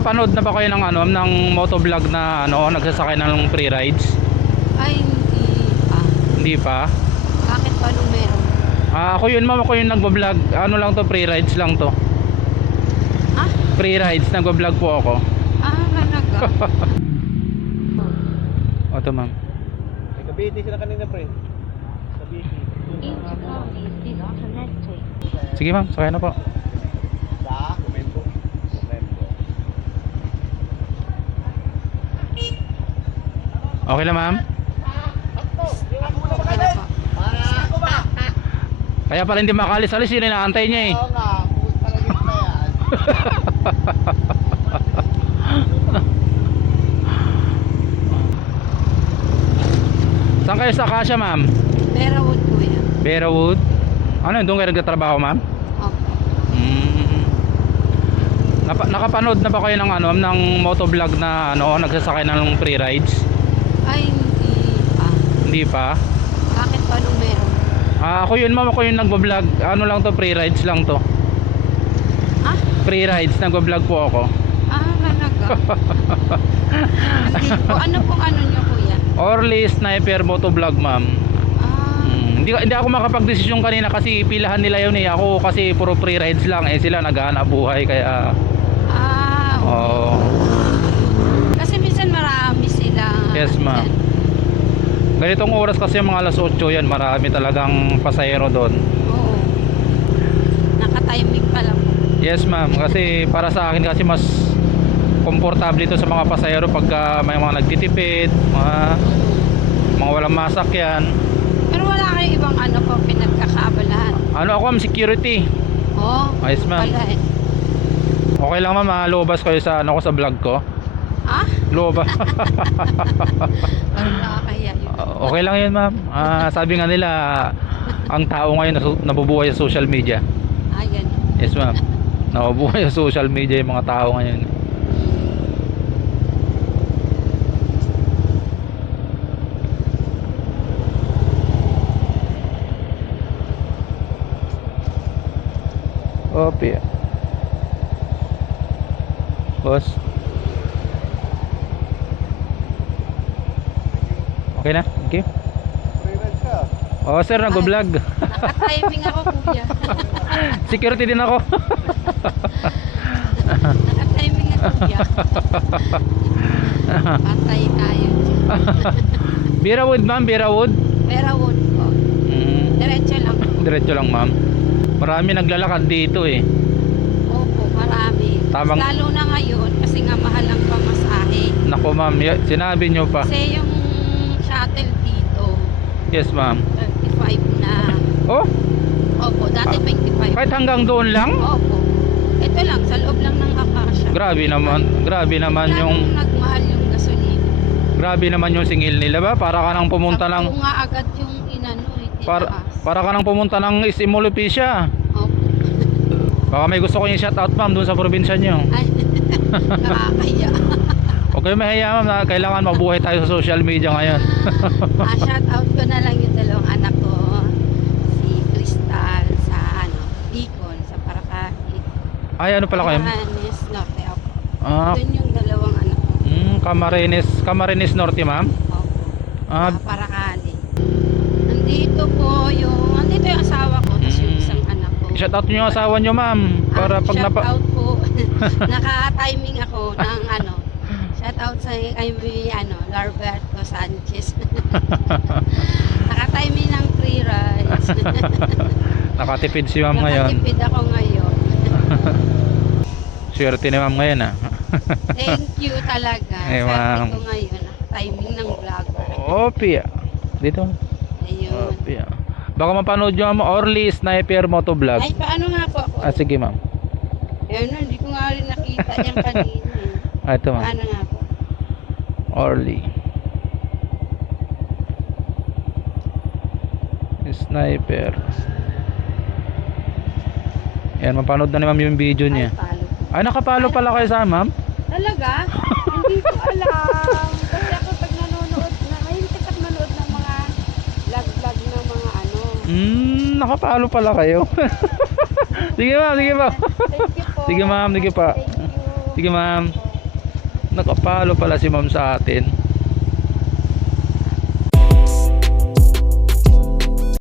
Panood na ba kayo ng ng motovlog na nagsasakay ng free rides? Ay, hindi pa. Hindi pa? Bakit pa nung meron? Ako yun ma'am, ako yung nagbo-vlog. Ano lang to, free rides lang to. Ah? Free rides, nagbo-vlog po ako. Talaga? O to ma'am. May kabiti sila kanina pre. Kabiti. Sige ma'am, sakay na po. Sa Kumembo. Kumembo. Okay lang ma'am? Kaya pala hindi makalis-alis, yun inaantay niya eh. Oo nga, puta lang yun na yan. Saan kayo sa Acacia ma'am? Perawood po yan. Bearwood? Ano yun, doon kayo nagtatrabaho ma'am? Opo. Nakapanood na ba kayo ng ng motovlog na nagsasakay ng free rides? Ay, hindi pa. Hindi pa? Bakit pa nung meron? Ako yun ma'am, ako yung nagbo-vlog. Ano lang to, free rides lang to. Ah? Free rides, nagbo-vlog po ako. Talaga? Hindi po. Ano pong ano nyo kuya? Orly Sniper Motovlog ma'am. Hindi ako makapag-desisyon kanina kasi pilahan nila yun eh. Ako kasi puro free rides lang eh, sila naghahanap buhay kaya Oo. Kasi minsan marami sila. Yes ma'am. Ganitong oras kasi mga alas 8 yan, marami talagang pasahero doon. Oo. Naka-timing pa lang po. Yes ma'am, kasi para sa akin kasi mas komportable ito sa mga pasahero pagka may mga nagtitipid, mga walang masakyan. Pero wala kayong ibang ano po pinagkakaabalahan? Ako ma'am, security. Oo. Ayos ma'am. Wala eh. Okay lang ma'am, lobas kayo sa ko sa vlog ko. Lobas. Parang nakakahiya yun. Okay lang yun ma'am. Sabi nga nila, ang tao ngayon nabubuhay sa social media. Yan. Yes ma'am. Nabubuhay sa social media yung mga tao ngayon. Opi. Boss. Okay na? Thank you. Free rides ka. Sir, nag-vlog. Naka-timing ako kuya. Security din ako. Naka-timing ako kuya. Patay tayo dyan. Bearwood ma'am, Bearwood. Perawood po. Diretso lang po. Diretso lang ma'am. Marami naglalakad dito eh. Opo, marami. Tamang- Lalo na ngayon kasi nga mahal ang pamasahe. Nako ma'am, sinabi nyo pa. Kasi yung shuttle dito, Yes ma'am. 35 na. Oh, Opo, dati 25. kahit hanggang doon lang? Opo. Ito lang, sa loob lang ng Acacia. Grabe naman yung Nagmahal yung gasolina. grabe naman yung singil nila ba? Para ka nang pumunta Sabi ng ko nga agad yung inano eh. para ka nang pumunta ng Istimulupicia. Opo. Baka may gusto ko yung shout out ma'am doon sa probinsya nyo. Ay, nakakaya. Huwag kayo mahiya ma'am, na kailangan mabuhay tayo sa social media ngayon. Shout out ko na lang yung dalawang anak ko. Si Crystal sa Deacon, sa Paracati. Ay, ano pala kayo? Camarines Norte ako. Ah, Doon yung dalawang anak ko. Camarines Norte ma'am. Opo. Ah, Sa Paracati. Nandito yung asawa ko, tapos yung isang anak ko. shout out nyo yung asawa nyo ma'am. Para pag shout out po. Naka-timing ako ng shout out sa kay Larberto Sanchez. Naka-timing ng free rides. nakatipid si ma'am ngayon. Nakatipid ako ngayon. Swerte ni ma'am ngayon ah. Thank you talaga. Ay, ma'am. Swerte ko ngayon. Timing ng vlog. Opi. Dito. Ayun. Opi. Baka mapanood nyo ma'am, Orly Sniper Motovlog. Ay, paano nga po ako? Sige ma'am. Ayun, hindi ko nga rin nakita yan kanina. Ito ma'am. Paano nga po? Orly Sniper. Yan, mapanood na ni ma'am yung video niya. Ay, palo. Ay, nakapalo pala kayo sa ma'am? Talaga? Hindi ko alam. Kasi ako pag nanonood na, ngayon kasi nanonood ng mga vlog-vlog ng mga Nakapalo pala kayo. Sige ma'am, sige ma'am. Thank you po. Sige ma'am, sige pa. Thank you. Sige ma'am. Nakapalo pala si ma'am sa atin.